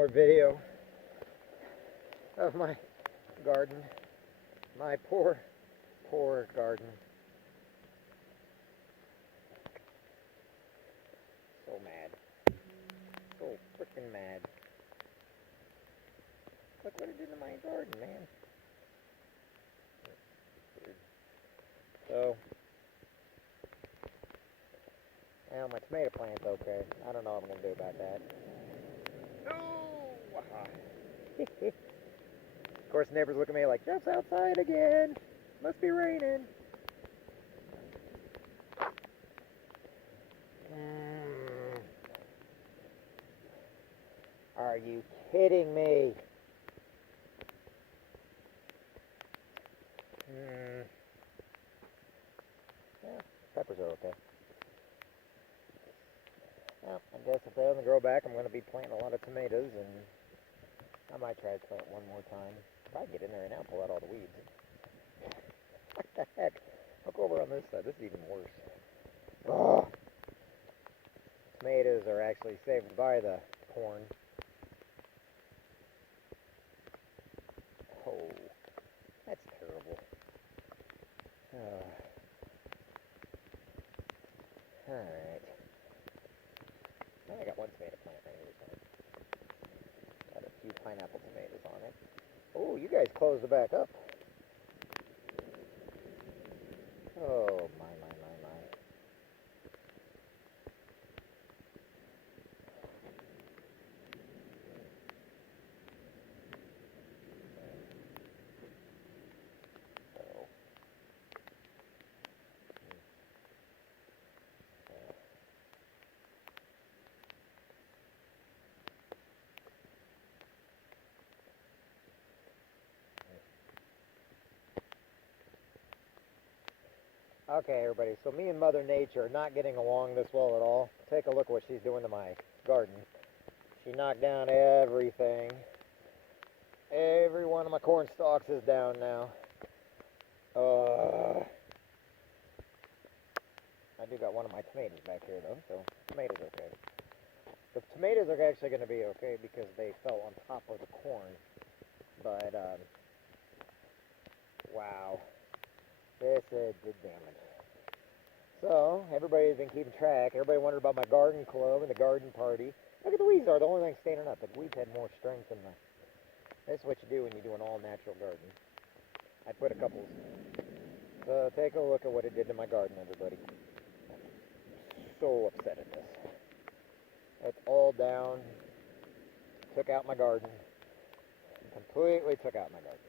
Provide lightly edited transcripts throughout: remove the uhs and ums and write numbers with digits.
More video of my garden. My poor, poor garden. So mad. So freaking mad. Look what it did to my garden, man. So, well, my tomato plant's okay. I don't know what I'm going to do about that. Of course, neighbors look at me like, Jeff's outside again. Must be raining. Are you kidding me? Yeah, peppers are okay. Well, I guess if they doesn't grow back, I'm going to be planting a lot of tomatoes, and I might try to plant one more time. Probably get in there and now pull out all the weeds. What the heck? Look over on this side. This is even worse. Oh! Tomatoes are actually saved by the corn. Oh, that's terrible. Alright. I got one tomato plant right here. Got a few pineapple tomatoes on it. Oh, you guys closed it back up. Oh, my. Okay, everybody, so me and Mother Nature are not getting along this well at all. Take a look what she's doing to my garden. She knocked down everything. Every one of my corn stalks is down now. I do got one of my tomatoes back here, though, so tomatoes are okay. The tomatoes are actually going to be okay because they fell on top of the corn. But, wow. This did damage. So, everybody's been keeping track. Everybody wondered about my garden club and the garden party. Look at the weeds are the only thing standing up. The weeds had more strength than the... That's what you do when you do an all-natural garden. I put a couple... So, take a look at what it did to my garden, everybody. I'm so upset at this. It's all down. Took out my garden. Completely took out my garden.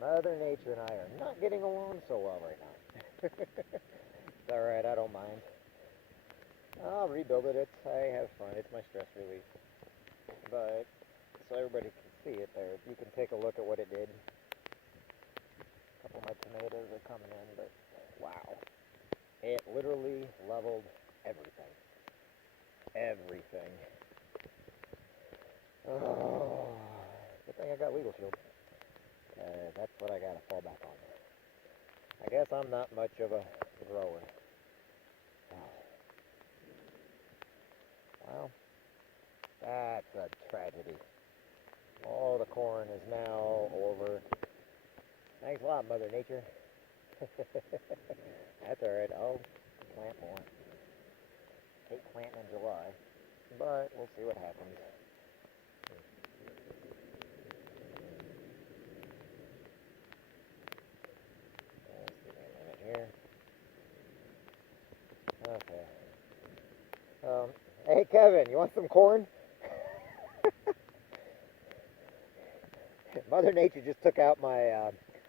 Mother Nature and I are not getting along so well right now. It's alright, I don't mind. I'll rebuild it. I have fun. It's my stress relief. But, so everybody can see it there. You can take a look at what it did. A couple of my tomatoes are coming in, but wow. It literally leveled everything. Everything. Oh, good thing I got legal shield. That's what I gotta fall back on. I guess I'm not much of a grower. Well, that's a tragedy. All the corn is now over. Thanks a lot, Mother Nature. That's alright, I'll plant more. Hate planting in July, but we'll see what happens. Here. Okay. Hey Kevin, you want some corn? Mother Nature just took out my.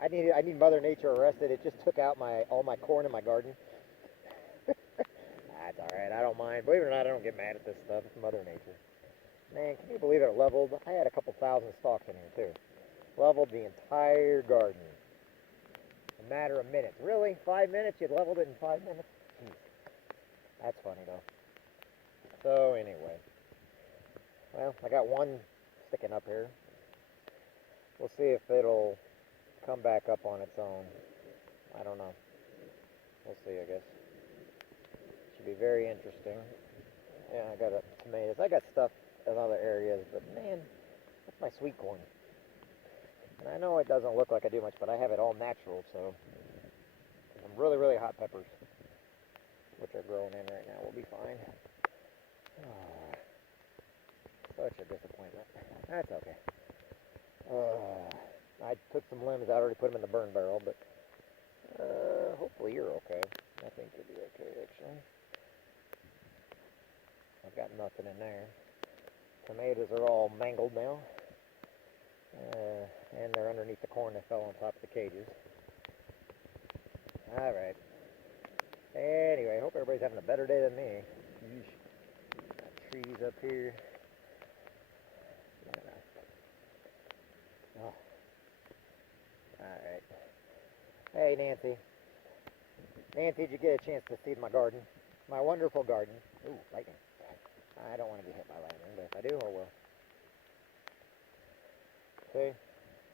I need Mother Nature arrested. It just took out all my corn in my garden. That's all right. I don't mind. Believe it or not, I don't get mad at this stuff. It's Mother Nature. Man, can you believe it leveled? I had a couple thousand stalks in here too. Leveled the entire garden. A matter of minutes. Really? 5 minutes? You leveled it in 5 minutes? Jeez. That's funny though. So anyway, well, I got one sticking up here. We'll see if it'll come back up on its own. I don't know. We'll see, I guess. Should be very interesting. Yeah, I got tomatoes. I got stuff in other areas, but man, that's my sweet corn. And I know it doesn't look like I do much, but I have it all natural, so some really, really hot peppers, which are growing in right now, will be fine. Oh, such a disappointment. That's okay. I took some limbs out, already put them in the burn barrel, but hopefully you're okay. I think you'll be okay, actually. I've got nothing in there. Tomatoes are all mangled now. And they're underneath the corn that fell on top of the cages. Alright. Anyway, I hope everybody's having a better day than me. Got trees up here. Oh. Alright. Hey, Nancy. Nancy, did you get a chance to see my garden? My wonderful garden. Ooh, lightning. I don't want to get hit by lightning, but if I do, oh well. See?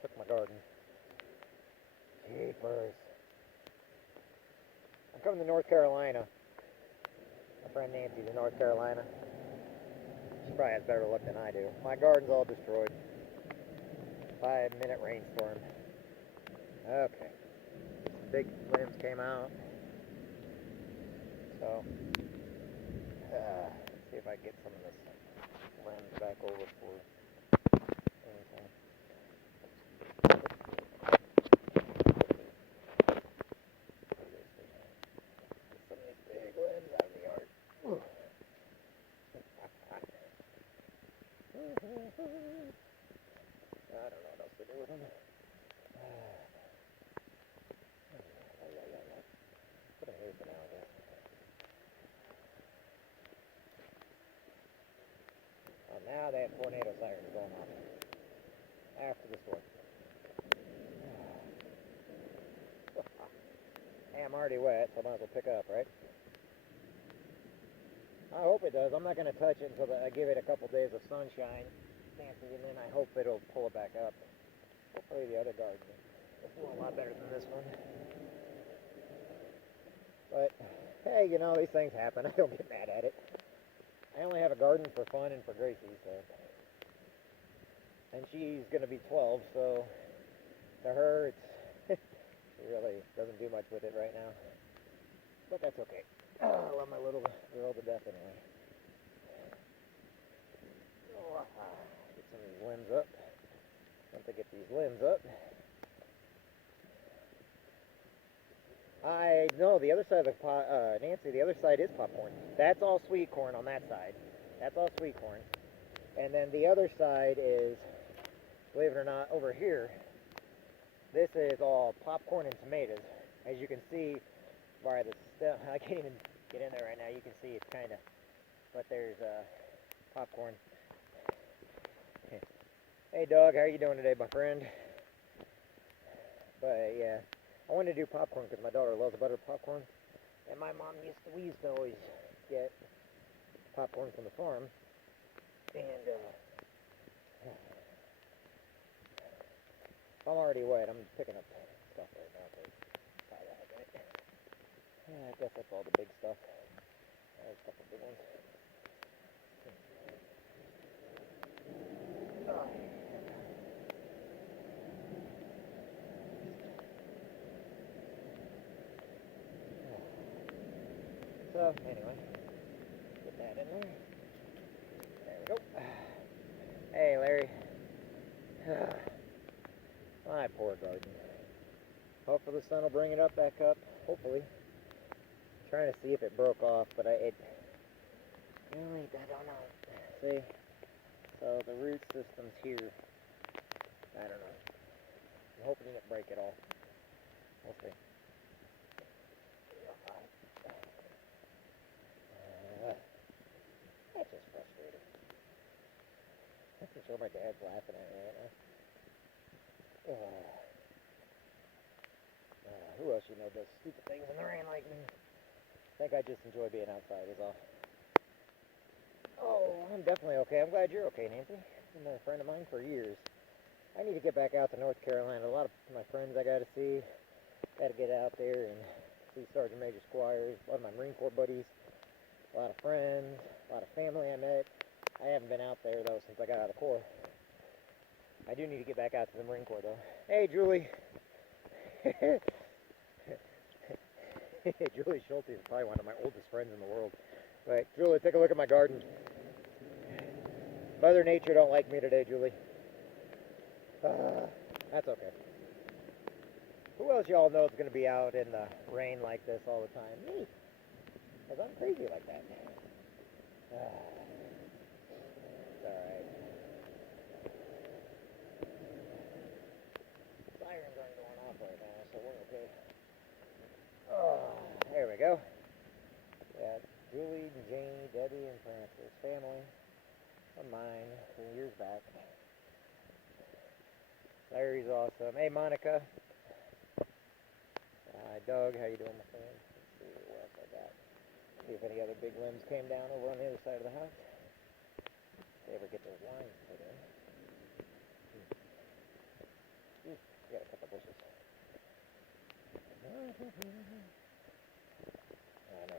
Took my garden. Jeepers. I'm coming to North Carolina. My friend Nancy's in North Carolina. She probably has better luck than I do. My garden's all destroyed. 5-minute rainstorm. Okay. Some big limbs came out. So, let's see if I can get some of this limbs back over for anything. Some of these big limbs out of the yard. I don't know what else to do with them. Put them here for now, I guess. Oh, now they have tornado sirens going off. After the storm. Hey, I'm already wet, so I might as well pick up, right? I hope it does. I'm not going to touch it until I give it a couple days of sunshine, Nancy, and then I hope it'll pull it back up. Hopefully the other garden is doing a lot better than this one. But, hey, you know, these things happen. I don't get mad at it. I only have a garden for fun and for Gracie, so. And she's going to be 12, so to her, it's she really doesn't do much with it right now. But that's okay. I love my little girl to death anyway. Get some of these limbs up. Once I get these limbs up. I know the other side of the Nancy, the other side is popcorn. That's all sweet corn on that side. That's all sweet corn. And then the other side is, believe it or not, over here, this is all popcorn and tomatoes. As you can see by the stem, I can't even get in there right now. You can see it's kind of, but there's popcorn. Hey dog, how are you doing today, my friend? But yeah, I wanted to do popcorn because my daughter loves butter popcorn. And my mom we used to always get popcorn from the farm. And I'm already wet. I'm picking up stuff right now. I guess that's all the big stuff. There's a couple big ones. So, anyway, get that in there. There we go. Hey, Larry. My poor garden. Hopefully the sun will bring it up back up. Hopefully. Trying to see if it broke off, but I don't know. See? So the root system's here. I don't know. I'm hoping it didn't break it all. We'll see. That's just frustrating. I'm sure my dad's laughing at me right now. Who else you know does stupid things in the rain like me? I think I just enjoy being outside is all. Oh, I'm definitely okay. I'm glad you're okay, Nancy. You've been a friend of mine for years. I need to get back out to North Carolina. A lot of my friends I got to see. Got to get out there and see Sergeant Major Squires. A lot of my Marine Corps buddies. A lot of friends. A lot of family I met. I haven't been out there, though, since I got out of the Corps. I do need to get back out to the Marine Corps, though. Hey, Julie. Julie Schulte is probably one of my oldest friends in the world. But, Julie, take a look at my garden. Mother Nature don't like me today, Julie. That's okay. Who else y'all know is going to be out in the rain like this all the time? Me. Because I'm crazy like that. It's alright. Sirens aren't going off right now, so we're okay. Oh, there we go. Yeah, Julie, Janie, Debbie, and Francis. Family of mine from years back. Larry's awesome. Hey, Monica. Doug, how you doing, my friend? Let's see what else I got. See if any other big limbs came down over on the other side of the house. If they ever get those lines put in. Got a couple bushes. I know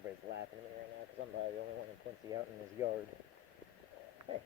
everybody's laughing at me right now because I'm probably the only one in Quincy out in his yard. Hey,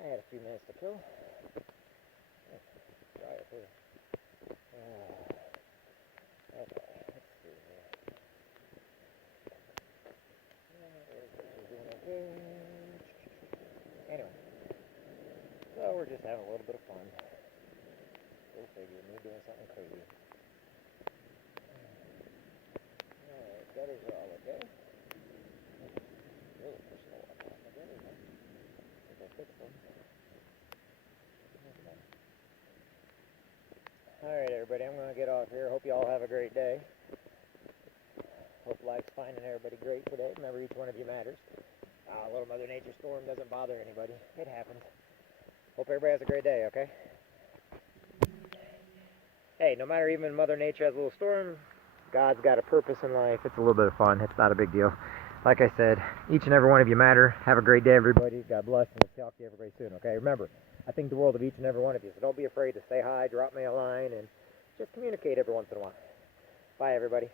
I had a few minutes to kill. Dry up here. Okay, let's see here. Doing okay. Anyway, so we're just having a little bit of fun. Go figure, me doing something crazy. Alright, gutters are all okay. Really pushing a lot off my gutters, huh? If I fix them. Okay. Alright, everybody, I'm going to get off here. Hope you all have a great day. Hope life's finding everybody great today. Remember, each one of you matters. A little Mother Nature storm doesn't bother anybody. It happens. Hope everybody has a great day, okay? Hey, no matter even Mother Nature has a little storm, God's got a purpose in life. It's a little bit of fun. It's not a big deal. Like I said, each and every one of you matter. Have a great day, everybody. God bless, and we'll talk to you everybody soon, okay? Remember, I think the world of each and every one of you, so don't be afraid to say hi, drop me a line, and just communicate every once in a while. Bye, everybody.